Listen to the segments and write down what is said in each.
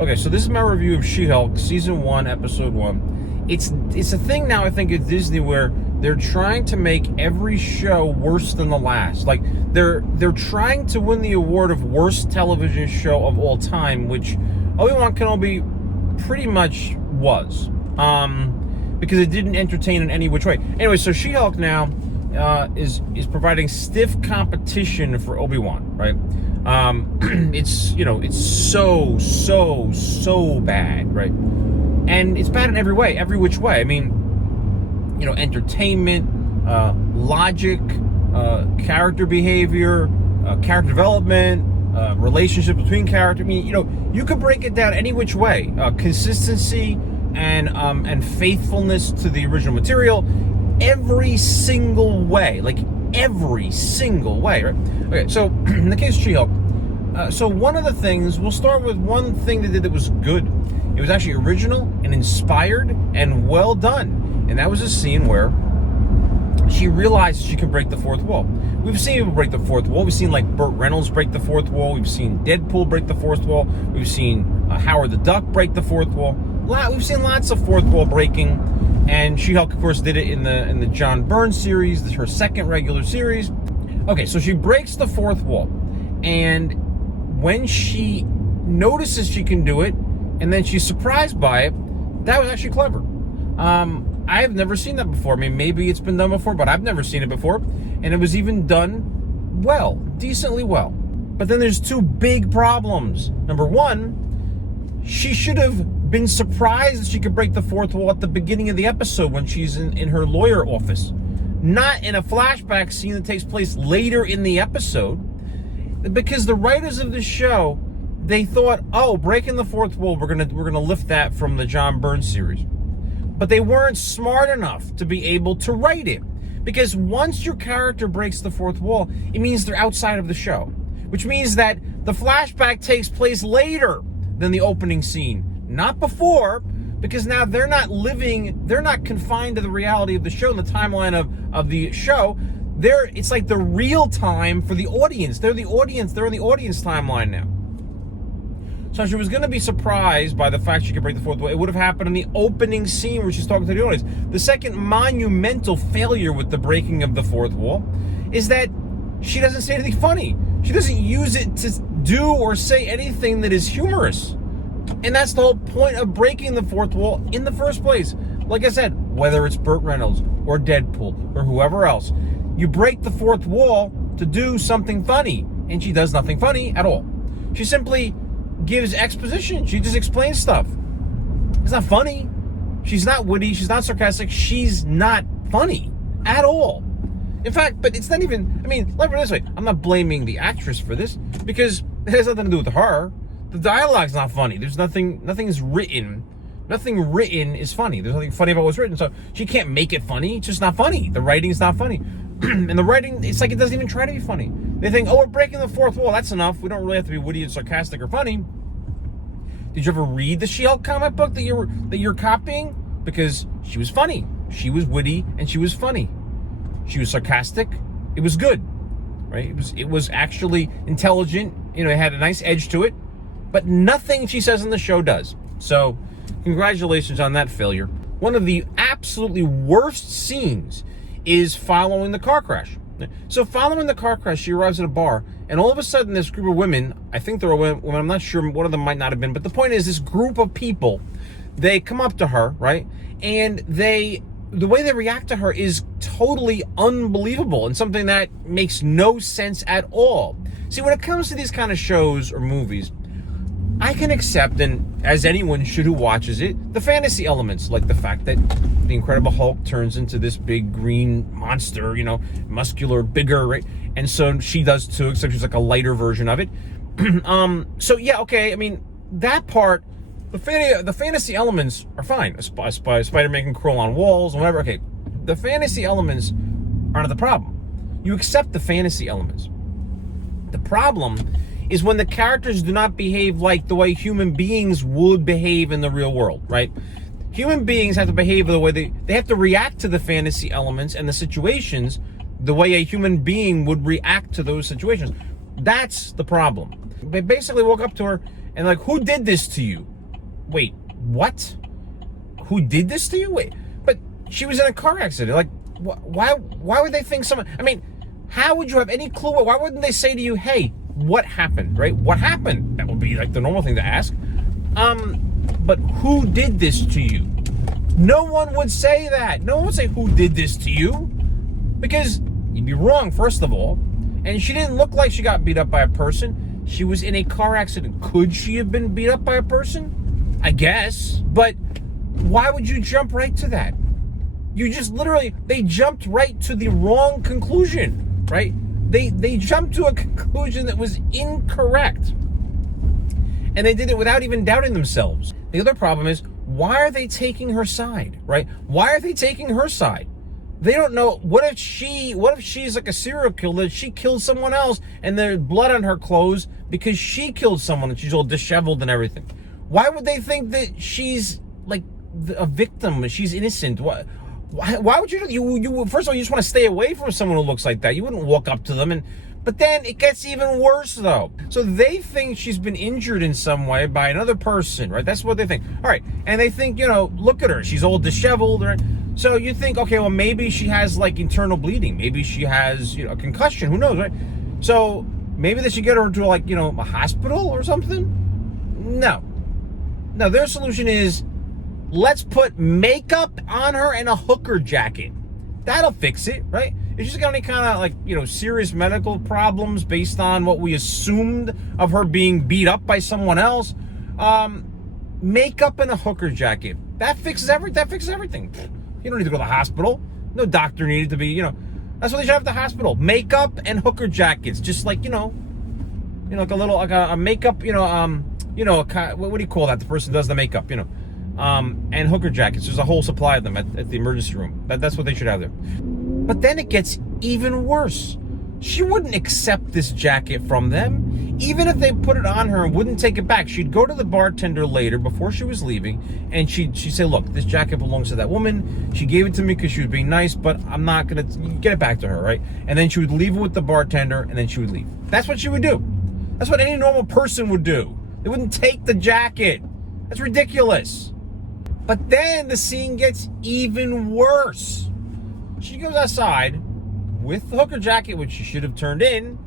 Okay, so this is my review of She-Hulk, Season 1, Episode 1. It's a thing now, I think, at Disney where they're trying to make every show worse than the last. Like, they're trying to win the award of worst television show of all time, which Obi-Wan Kenobi pretty much was. Because it didn't entertain in any which way. Anyway, so She-Hulk now is providing stiff competition for Obi-Wan, right? It's so bad, right? And it's bad in every way, every which way. I mean, entertainment, logic, character behavior, character development, relationship between characters. I mean, you could break it down any which way. Consistency and faithfulness to the original material, every single way, right? Okay, so in the case of She-Hulk, so one of the things, we'll start with one thing they did that was good. It was actually original and inspired and well done, and that was a scene where she realized she could break the fourth wall. We've seen people break the fourth wall. We've seen, like, Burt Reynolds break the fourth wall. We've seen Deadpool break the fourth wall. We've seen Howard the Duck break the fourth wall. We've seen lots of fourth wall breaking, and She-Hulk, of course, did it in the John Byrne series, her second regular series. Okay, so she breaks the fourth wall, and when she notices she can do it, and then she's surprised by it, that was actually clever. I have never seen that before. I mean, maybe it's been done before, but I've never seen it before, and it was even done well, decently well. But then there's two big problems. Number one, she should have been surprised that she could break the fourth wall at the beginning of the episode when she's in her lawyer office, not in a flashback scene that takes place later in the episode, because the writers of the show, they thought, oh, breaking the fourth wall, we're gonna lift that from the John Byrne series. But they weren't smart enough to be able to write it, because once your character breaks the fourth wall, it means they're outside of the show, which means that the flashback takes place later than the opening scene, not before, because now they're not confined to the reality of the show and the timeline of the show. It's like the real time for the audience. They're the audience. They're in the audience timeline now. So she was going to be surprised by the fact she could break the fourth wall. It would have happened in the opening scene where she's talking to the audience. The second monumental failure with the breaking of the fourth wall is that she doesn't say anything funny. She doesn't use it to do or say anything that is humorous. And that's the whole point of breaking the fourth wall in the first place. Like I said, whether it's Burt Reynolds or Deadpool or whoever else, you break the fourth wall to do something funny. And she does nothing funny at all. She simply gives exposition. She just explains stuff. It's not funny. She's not witty. She's not sarcastic. She's not funny at all. In fact, but it's not even, let me put it this way. I'm not blaming the actress for this, because it has nothing to do with her. The dialogue's not funny. There's nothing is written. Nothing written is funny. There's nothing funny about what's written. So she can't make it funny. It's just not funny. The writing's not funny. And the writing, it's like it doesn't even try to be funny. They think, oh, we're breaking the fourth wall. That's enough. We don't really have to be witty and sarcastic or funny. Did you ever read the She-Hulk comic book that you're copying? Because she was funny. She was witty and she was funny. She was sarcastic. It was good, right? It was actually intelligent. It had a nice edge to it. But nothing she says in the show does. So, congratulations on that failure. One of the absolutely worst scenes is following the car crash. So following the car crash, she arrives at a bar, and all of a sudden this group of women, I think they're women, I'm not sure, one of them might not have been, but the point is this group of people, they come up to her, right? And the way they react to her is totally unbelievable and something that makes no sense at all. See, when it comes to these kind of shows or movies, I can accept, and as anyone should who watches it, the fantasy elements, like the fact that the Incredible Hulk turns into this big green monster, muscular, bigger, right? And so she does too, except she's like a lighter version of it. So yeah, okay, that part, the fantasy elements are fine. A Spider-Man can crawl on walls and whatever, okay. The fantasy elements aren't the problem. You accept the fantasy elements. The problem is when the characters do not behave like the way human beings would behave in the real world, right? Human beings have to behave the way they have to react to the fantasy elements and the situations the way a human being would react to those situations. That's the problem. They basically woke up to her And like, who did this to you? Wait, what? Who did this to you? Wait, but she was in a car accident. Like, why would they think someone, I mean, how would you have any clue? Why wouldn't they say to you, hey, what happened, right? What happened? That would be like the normal thing to ask. But who did this to you? No one would say that. No one would say, who did this to you? Because you'd be wrong, first of all. And she didn't look like she got beat up by a person. She was in a car accident. Could she have been beat up by a person? I guess. But why would you jump right to that? You just literally, they jumped right to the wrong conclusion, right? They jumped to a conclusion that was incorrect. And they did it without even doubting themselves. The other problem is, why are they taking her side, right? Why are they taking her side? They don't know, what if she's like a serial killer, she killed someone else and there's blood on her clothes because she killed someone and she's all disheveled and everything. Why would they think that she's like a victim, she's innocent? Why would you first of all, you just want to stay away from someone who looks like that. You wouldn't walk up to them but then it gets even worse though. So they think she's been injured in some way by another person, right? That's what they think. All right. And they think, look at her. She's all disheveled, right? So you think, okay, well, maybe she has like internal bleeding. Maybe she has, a concussion. Who knows, right? So maybe they should get her to like, a hospital or something. No, their solution is, let's put makeup on her and a hooker jacket. That'll fix it, right? If she's got any kind of like, serious medical problems based on what we assumed of her being beat up by someone else, makeup and a hooker jacket. That fixes everything. You don't need to go to the hospital. No doctor needed to be, that's what they should have at the hospital. Makeup and hooker jackets. Just like, like a little, like a makeup, what do you call that? The person does the makeup, and hooker jackets. There's a whole supply of them at the emergency room. That's what they should have there. But then it gets even worse. She wouldn't accept this jacket from them. Even if they put it on her and wouldn't take it back, she'd go to the bartender later before she was leaving, and she'd say, look, this jacket belongs to that woman. She gave it to me because she was being nice, but I'm not going to get it back to her, right? And then she would leave it with the bartender, and then she would leave. That's what she would do. That's what any normal person would do. They wouldn't take the jacket. That's ridiculous. But then the scene gets even worse. She goes outside with the hooker jacket, which she should have turned in,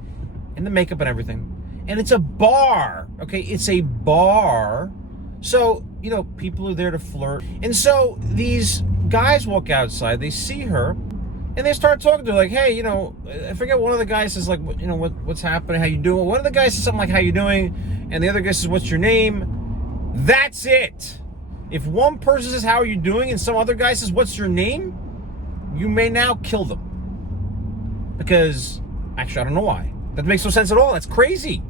and the makeup and everything. And it's a bar, okay? It's a bar. So, people are there to flirt. And so these guys walk outside, they see her, and they start talking to her like, hey, I forget, one of the guys says like, what's happening? How you doing? One of the guys says something like, how you doing? And the other guy says, what's your name? That's it. If one person says, how are you doing? And some other guy says, what's your name? You may now kill them. Because, actually, I don't know why. That makes no sense at all. That's crazy.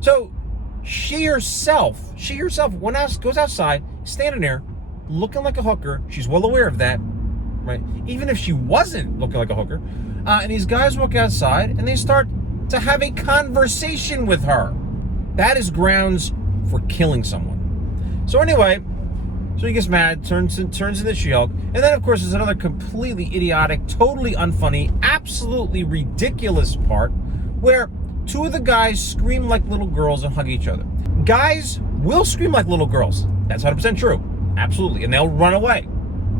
So, she herself goes outside, standing there, looking like a hooker. She's well aware of that, right? Even if she wasn't looking like a hooker. And these guys walk outside, and they start to have a conversation with her. That is grounds for killing someone. So anyway, so he gets mad, turns into She-Hulk, and then of course there's another completely idiotic, totally unfunny, absolutely ridiculous part where two of the guys scream like little girls and hug each other. Guys will scream like little girls. That's 100% true. Absolutely. And they'll run away.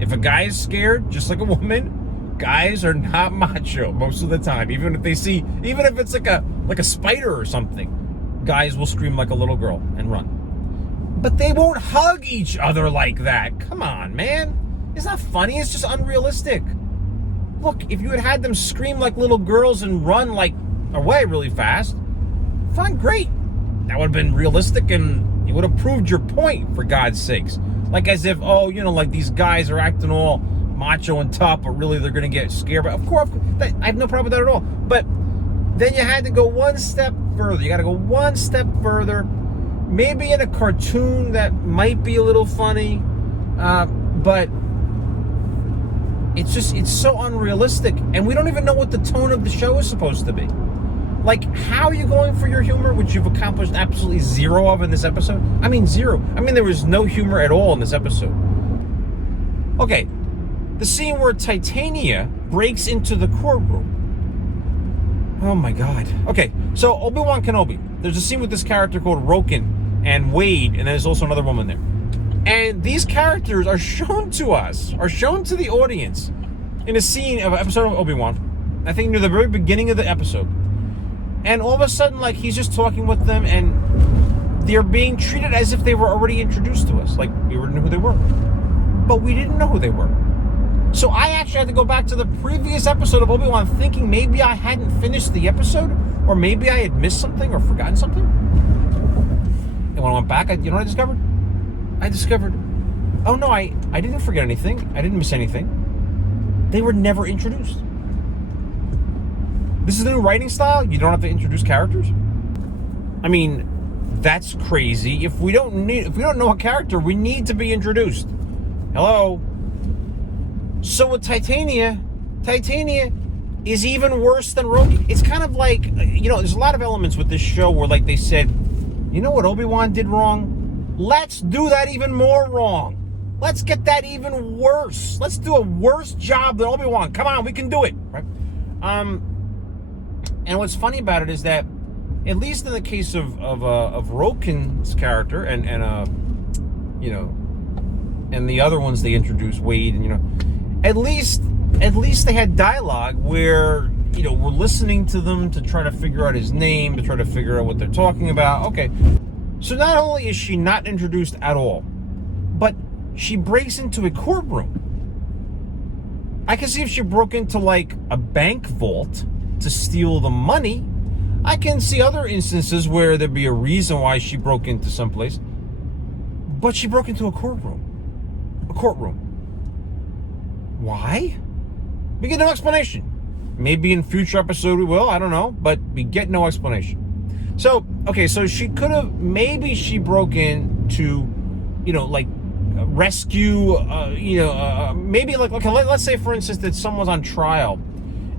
If a guy is scared, just like a woman, guys are not macho most of the time. Even if it's like a spider or something, guys will scream like a little girl and run. But they won't hug each other like that. Come on, man. It's not funny. It's just unrealistic. Look, if you had them scream like little girls and run like away really fast, fine, great. That would have been realistic and it would have proved your point, for God's sakes. Like as if, like these guys are acting all macho and tough, but really they're going to get scared. But of course, I have no problem with that at all. But then you had to go one step further. You got to go one step further. Maybe in a cartoon that might be a little funny, but it's so unrealistic, and we don't even know what the tone of the show is supposed to be. Like, how are you going for your humor, which you've accomplished absolutely zero of in this episode? I mean, zero. I mean, there was no humor at all in this episode. Okay, the scene where Titania breaks into the courtroom. Oh my God. Okay, so Obi-Wan Kenobi. There's a scene with this character called Roken, and Wade, and then there's also another woman there. And these characters are shown to us, are shown to the audience in a scene of an episode of Obi-Wan, I think near the very beginning of the episode. And all of a sudden, like, he's just talking with them, and they're being treated as if they were already introduced to us. Like, we already knew who they were. But we didn't know who they were. So I actually had to go back to the previous episode of Obi-Wan thinking maybe I hadn't finished the episode, or maybe I had missed something or forgotten something. And when I went back, you know what I discovered? I discovered, oh no, I didn't forget anything. I didn't miss anything. They were never introduced. This is the new writing style. You don't have to introduce characters. I mean, that's crazy. If we don't know a character, we need to be introduced. Hello. So with Titania is even worse than Rogue. It's kind of like, you know, there's a lot of elements with this show where, like, they said, you know what Obi-Wan did wrong? Let's do that even more wrong. Let's get that even worse. Let's do a worse job than Obi-Wan. Come on, we can do it. Right? And what's funny about it is that, at least in the case of Roken's character and you know, and the other ones they introduced, Wade, and, you know, at least they had dialogue where, you know, we're listening to them to try to figure out his name, to try to figure out what they're talking about. Okay. So not only is she not introduced at all, but she breaks into a courtroom. I can see if she broke into, like, a bank vault to steal the money. I can see other instances where there'd be a reason why she broke into someplace. But she broke into a courtroom. A courtroom. Why? We get no explanation. Maybe in future episode we will, I don't know, but we get no explanation. So, okay, so she could have, maybe she broke in to, you know, like, rescue, maybe, like, okay, let's say, for instance, that someone's on trial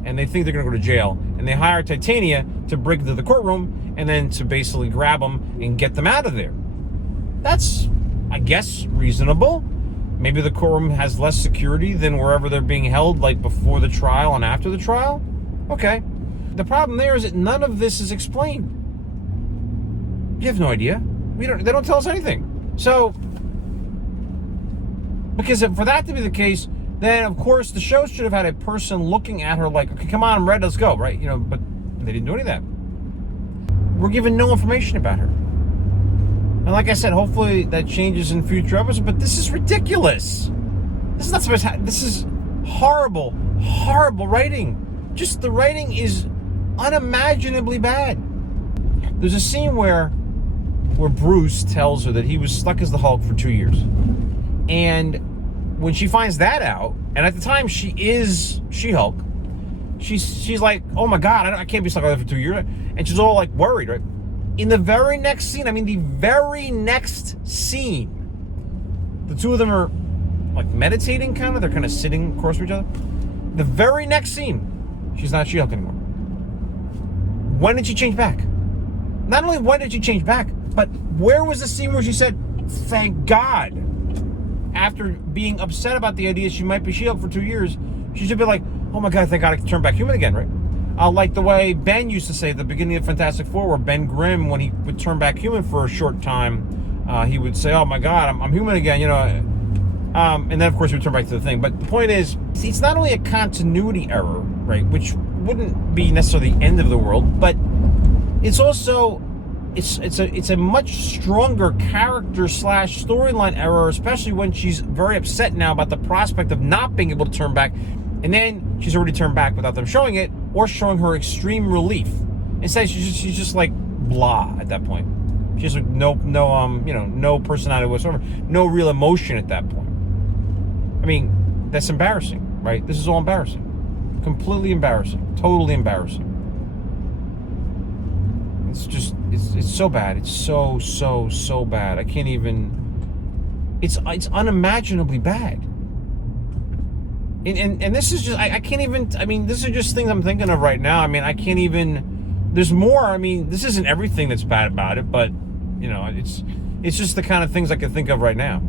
and they think they're going to go to jail, and they hire Titania to break into the courtroom and then to basically grab them and get them out of there. That's, I guess, reasonable. Maybe the courtroom has less security than wherever they're being held, like before the trial and after the trial. Okay. The problem there is that none of this is explained. You have no idea. They don't tell us anything. So, because for that to be the case, then of course the show should have had a person looking at her like, okay, come on, I'm ready, let's go, right? You know, but they didn't do any of that. We're given no information about her. And like I said, hopefully that changes in future episodes, but this is ridiculous. This is not supposed to this is horrible, horrible writing. Just the writing is unimaginably bad. There's a scene where Bruce tells her that he was stuck as the Hulk for 2 years. And when she finds that out, and at the time she is She-Hulk, she's like, oh my God, I can't be stuck like that for 2 years. And she's all like worried, right? In the very next scene, the two of them are like meditating kind of. They're kind of sitting across from each other. The very next scene, she's not She-Hulk anymore. When did she change back? Not only when did she change back, but where was the scene where she said, thank God? After being upset about the idea she might be She-Hulk for 2 years, she should be like, oh my God, thank God I can turn back human again, right? Like the way Ben used to say at the beginning of Fantastic Four, where Ben Grimm, when he would turn back human for a short time, he would say, oh my God, I'm human again, you know. And then, of course, he would turn back to the thing. But the point is, it's not only a continuity error, right, which wouldn't be necessarily the end of the world, but it's also, it's a much stronger character / storyline error, especially when she's very upset now about the prospect of not being able to turn back. And then she's already turned back without them showing it, or showing her extreme relief. Instead, she's just like blah at that point. She has like no personality whatsoever, no real emotion at that point. I mean, that's embarrassing, right? This is all embarrassing, completely embarrassing, totally embarrassing. It's so bad. It's so bad. I can't even. It's unimaginably bad. And this is just, I can't even, I mean, this are just things I'm thinking of right now. I mean, I can't even, there's more. I mean, this isn't everything that's bad about it, but, you know, it's just the kind of things I can think of right now.